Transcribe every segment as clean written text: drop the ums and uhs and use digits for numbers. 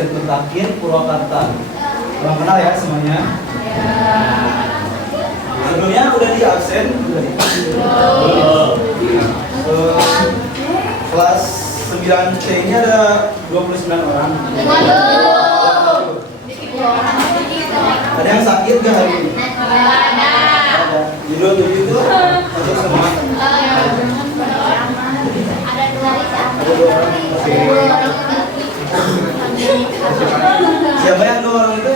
Tirtutakin, Purwakarta. Kurang kenal ya semuanya? Sebelumnya udah di absen? Kelas 9C ini ada 29 orang. Ada yang sakit gak hari ini? Ada. Di 27 itu masuk semua? Ada 2 orang. Oke. Siapa yang 2 orang itu?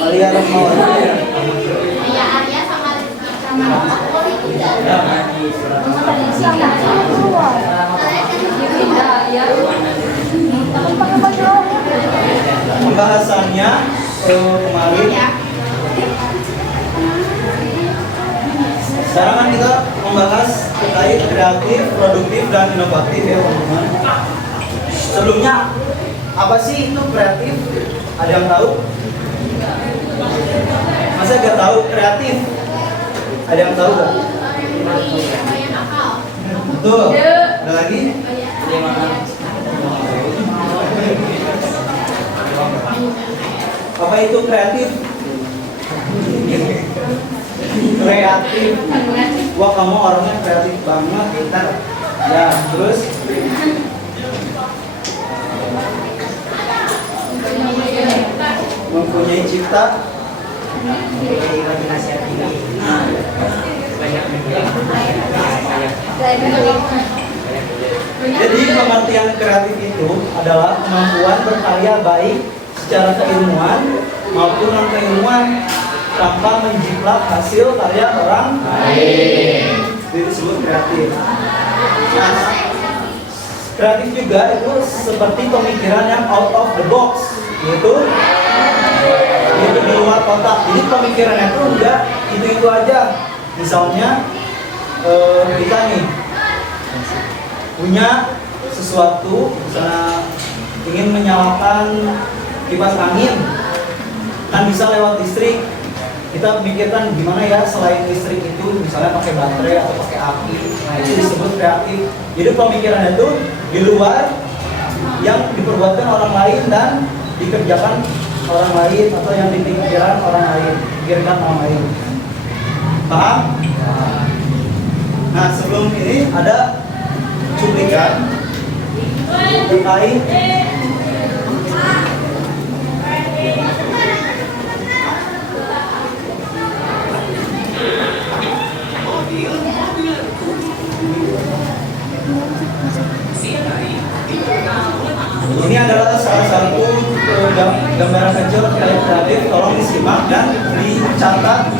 Alia Rahmawan. Arya sama Pembahasannya kemarin. Sekarang kan kita membahas terkait kreatif, produktif, dan inovatif ya teman-teman. Sebelumnya apa sih itu kreatif? Ada yang tahu? Masa gak tahu kreatif? Ada yang tahu gak? Betul. Ada lagi? Apa itu kreatif? Kreatif. Wah, kamu orangnya kreatif banget, pintar. Ya, terus mempunyai cipta. Jadi pengertian kreatif itu adalah kemampuan berkarya baik secara keilmuan maupun non keilmuan tanpa menjiplak hasil karya orang lain. Itu disebut kreatif. Nah, kreatif juga itu seperti pemikiran yang out of the box, yaitu di luar kotak. Jadi pemikirannya itu enggak itu aja. Misalnya kita nih punya sesuatu, misalnya ingin menyalakan kipas angin, kan bisa lewat listrik. Kita pikirkan gimana ya selain listrik itu, misalnya pakai baterai atau pakai api. Nah, itu disebut kreatif. Jadi pemikiran itu di luar yang diperbuatkan orang lain dan dikerjakan orang lain, atau yang dipikirkan orang lain, pikirkan orang lain. Paham? Nah, sebelum ini ada cuplikan terkait ini adalah salah satu gambaran kecil terkait kreatif. Tolong disimak dan dicatat.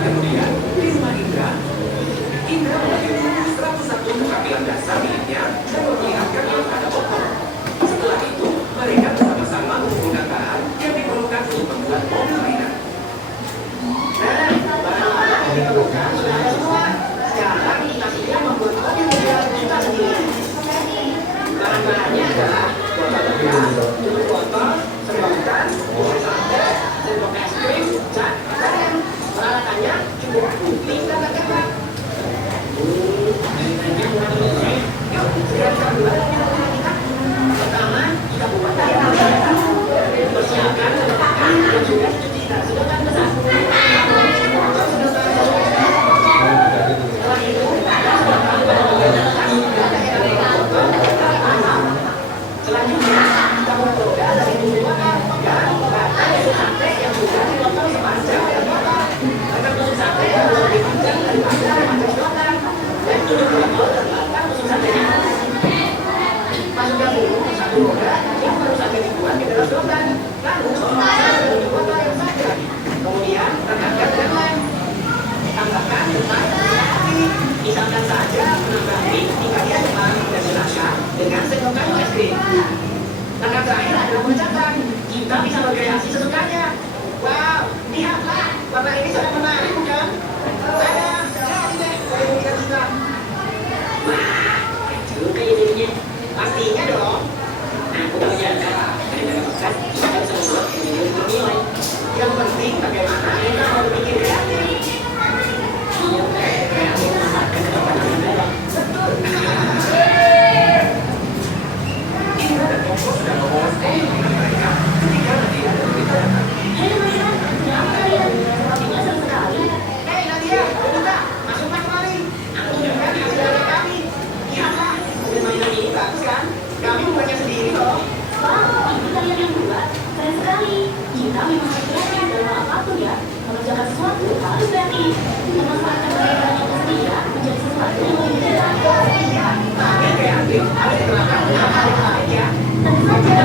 Kemudian di rumah Indra melaju 101 satu roda yang baru saja dibuat di dalam selokan. Lalu seorang dibuat yang saja. Kemudian tambahkan dengan lem. Tambahkan dengan api. Misalkan saja menambahi di bagian depan dan belakang dengan sedotan es krim. Langkah terakhir adalah pengecatan. Kita bisa berkreasi sesukanya. Wow, lihatlah, warna ini sangat menarik bukan? Ada, jadi deh, boleh kita juga. Wah, juga jadinya. Pastinya dong. Aku tahu ya, daripada bekas, kita harus membuat video bernilai. Yang penting bagaimana kita mau bikin kreatif. Iya, kreatif memanfaatkan ketepatan yang dalam. Kita dan Kompos sudah ngomong dengan mereka. Ketika nanti ada berita datang. Hei Nadia, kenapa kalian? Sepertinya seru sekali. Hei Nadia, buka, masuklah kemari. Aku tunjukkan hasil kerja kami. Lihatlah, mobil mainan ini bagus kan? Kami bukannya sendiri loh. Wow, ini kalian yang buat. Keren sekali. Kita memang harus kreatif dalam apapun ya. Mengerjakan sesuatu harus berani. Memanfaatkan barang-barang yang tersedia menjadi sesuatu yang lebih mudah. Tapi kreatif harus digunakan dengan hal yang baik ya. Tentu saja.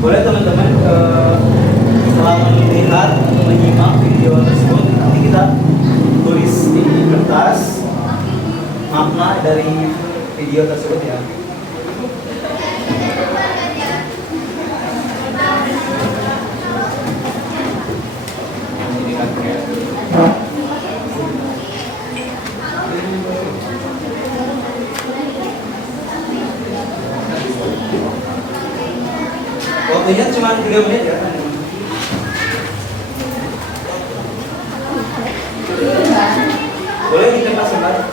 Boleh teman-teman setelah melihat menyimak video tersebut, nanti kita tulis di kertas makna dari video tersebut ya. Waktunya cuma 3 menit ya. Boleh dikemas sebentar.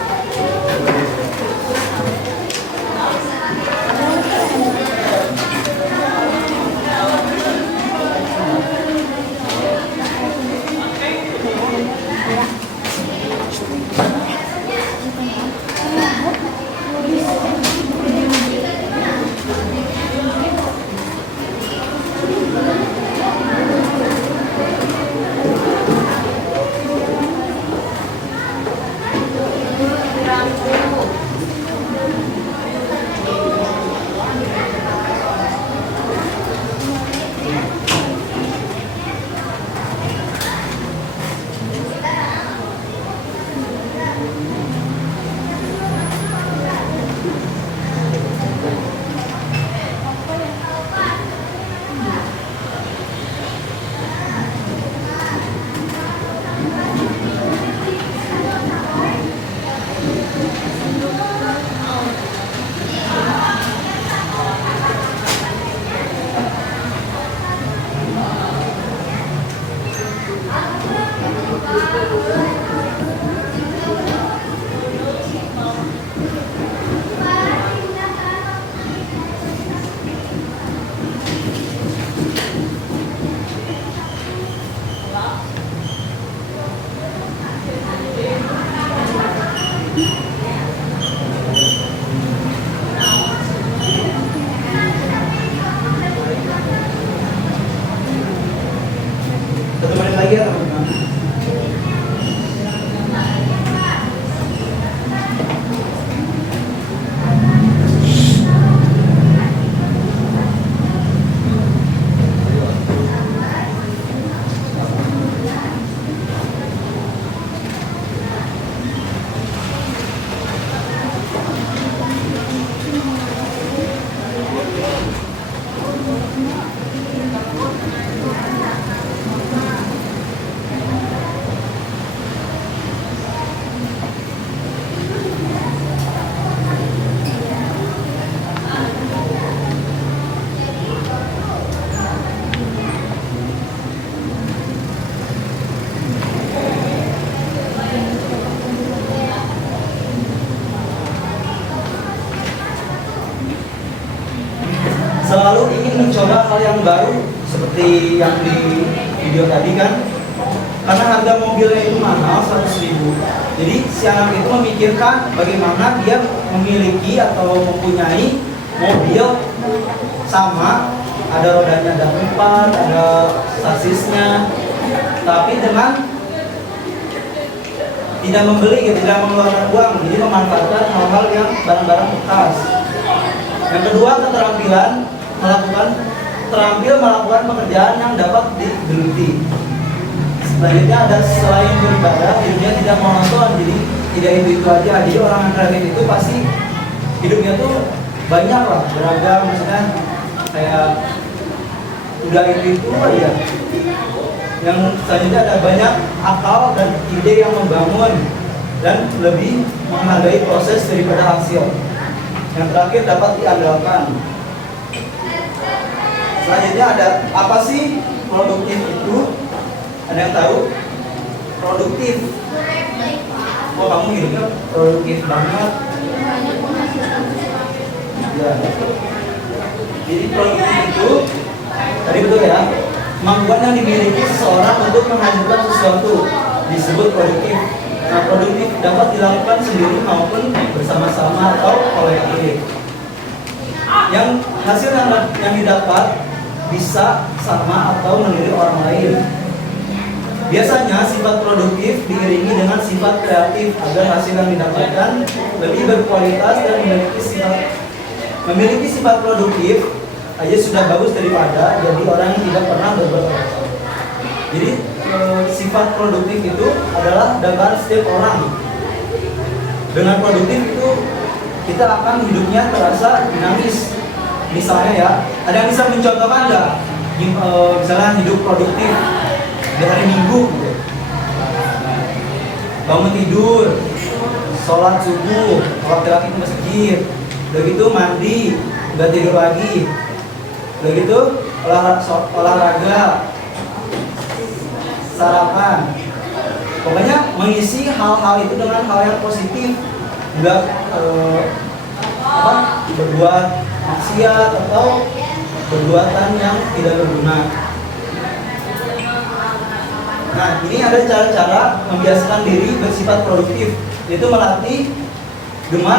Satu menit lagi ya teman-teman. Selalu ingin mencoba hal yang baru seperti yang di video tadi kan, karena harga mobilnya itu mahal 100.000. Jadi si anak itu memikirkan bagaimana dia memiliki atau mempunyai mobil sama, ada rodanya, ada 4, ada sasisnya, tapi dengan tidak membeli, tidak mengeluarkan uang, jadi memanfaatkan hal-hal yang barang-barang bekas. Yang kedua, keterampilan terampil melakukan pekerjaan yang dapat digeluti. Selanjutnya ada selain beribadah, hidupnya tidak monoton, jadi tidak itu aja. Jadi orang yang kreatif itu pasti hidupnya tuh banyak lah, beragam, misalnya kayak udah itu aja. Yang selanjutnya ada banyak akal dan ide yang membangun dan lebih menghargai proses daripada hasil. Yang terakhir dapat diandalkan. Selanjutnya ada apa sih produktif itu? Ada yang tahu? Produktif. Oh, kamu hidupnya produktif banget. Ya. Jadi produktif itu tadi betul ya, kemampuan yang dimiliki seseorang untuk menghasilkan sesuatu disebut produktif. Nah, produktif dapat dilakukan sendiri maupun bersama-sama atau kolektif. Yang hasil yang didapat bisa sama atau meniru orang lain. Biasanya sifat produktif diiringi dengan sifat kreatif agar hasil yang didapatkan lebih berkualitas dan memiliki sifat produktif aja sudah bagus daripada jadi orang yang tidak pernah berbuat apa-apa. Jadi sifat produktif itu adalah dalam setiap orang. Dengan produktif itu kita akan hidupnya terasa dinamis. Misalnya ya, ada yang bisa mencontohkan nggak? Misalnya hidup produktif di hari Minggu, gitu. Bangun tidur, sholat subuh, laki-laki ke masjid, udah gitu mandi, udah tidur lagi, udah gitu olahraga, sarapan. Pokoknya mengisi hal-hal itu dengan hal yang positif, nggak berbuat maksiat atau perbuatan yang tidak berguna. Nah, ini ada cara-cara membiasakan diri bersifat produktif, yaitu gemar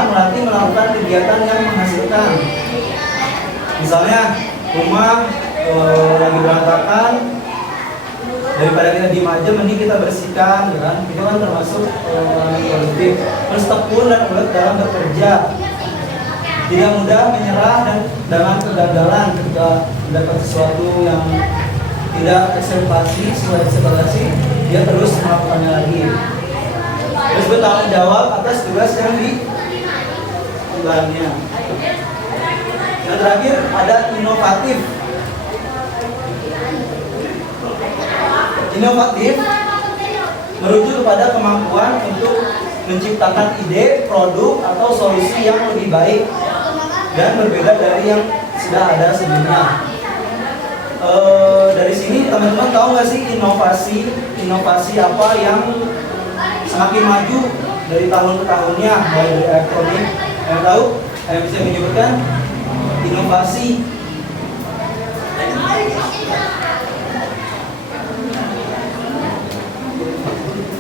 melatih melakukan kegiatan yang menghasilkan. Misalnya rumah lagi berantakan, daripada kita diem aja, mending kita bersihkan, kan? Itu kan termasuk produktif. Terus tekun dan ulet dalam bekerja, tidak mudah menyerah dan dengan kegagalan ketika mendapat sesuatu yang tidak sesuai ekspektasi, dia terus melakukannya lagi. Terus bertanggung jawab atas tugas yang diembannya. Yang terakhir ada inovatif. Inovatif merujuk kepada kemampuan untuk menciptakan ide, produk, atau solusi yang lebih baik dan berbeda dari yang sudah ada sebelumnya. Dari sini teman-teman tahu nggak sih inovasi apa yang semakin maju dari tahun ke tahunnya, mulai dari elektronik? Yang tahu? Yang bisa menyebutkan inovasi?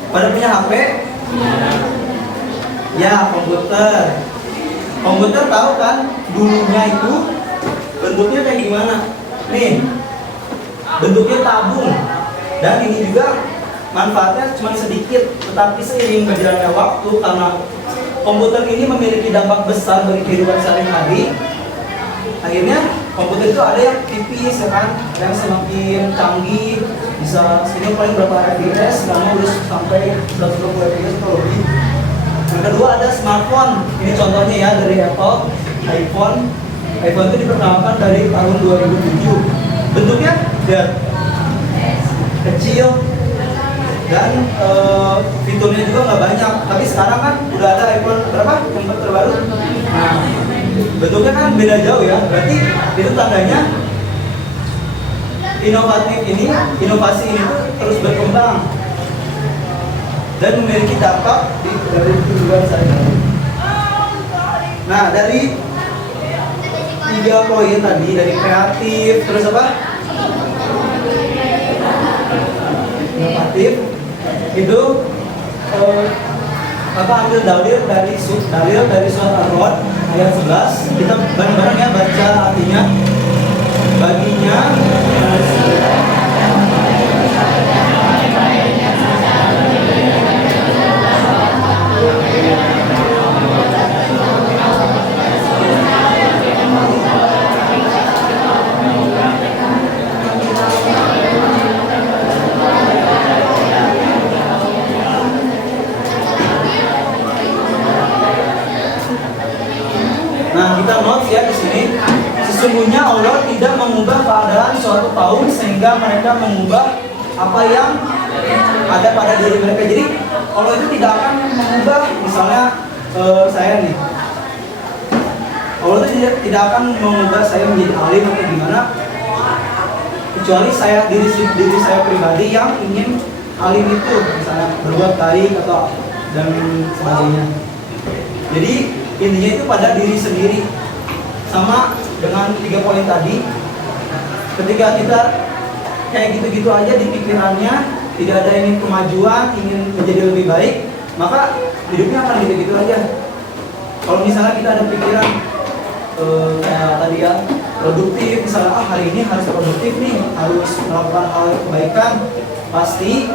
Pada punya HP? Ya, komputer. Komputer tahu kan dulunya itu bentuknya kayak gimana? Nih, bentuknya tabung. Dan ini juga manfaatnya cuma sedikit, tetapi seiring berjalannya waktu, karena komputer ini memiliki dampak besar bagi kehidupan sehari-hari, akhirnya komputer itu ada yang tipis, ya kan? Ada yang semakin canggih, bisa sini paling berapa fps, sekarang udah sampai 120 fps atau lebih. Yang kedua ada smartphone. Ini contohnya ya dari Apple, iPhone itu diperkenalkan dari tahun 2007. Bentuknya kecil dan fiturnya juga nggak banyak. Tapi sekarang kan udah ada iPhone berapa yang terbaru? Nah, bentuknya kan beda jauh ya. Berarti itu tandanya inovasi ini terus berkembang dan memiliki dampak dari kehidupan sehari-hari. Nah, dari 3 poin tadi, dari kreatif, terus apa? Inovatif, itu ambil dalil dari surat Ar-Ra'd ayat 11. Kita bareng-bareng ya baca artinya. Baginya Sesungguhnya Allah tidak mengubah keadaan suatu kaum sehingga mereka mengubah apa yang ada pada diri mereka. Jadi Allah itu tidak akan mengubah, misalnya saya nih, Allah itu tidak akan mengubah saya menjadi alim atau gimana, kecuali diri saya pribadi yang ingin alim itu, misalnya berbuat baik atau dan sebagainya. Jadi intinya itu pada diri sendiri. Sama dengan 3 poin tadi, ketika kita kayak gitu-gitu aja di pikirannya, tidak ada ingin kemajuan, ingin menjadi lebih baik, maka hidupnya akan gitu-gitu aja. Kalau misalnya kita ada pikiran kayak tadi ya, produktif, misalnya hari ini harus produktif nih, harus melakukan hal kebaikan, pasti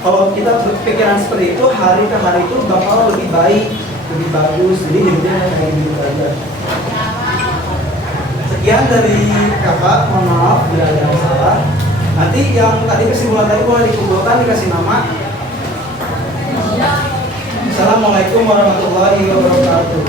kalau kita berpikiran seperti itu, hari ke hari itu bakal lebih baik, lebih bagus. Jadi hidupnya kayak gitu aja. Sekian dari kakak, mohon maaf bila ada yang salah. Nanti yang tadi kesimpulan tadi boleh dikumpulkan, dikasih nama. Assalamualaikum warahmatullahi wabarakatuh.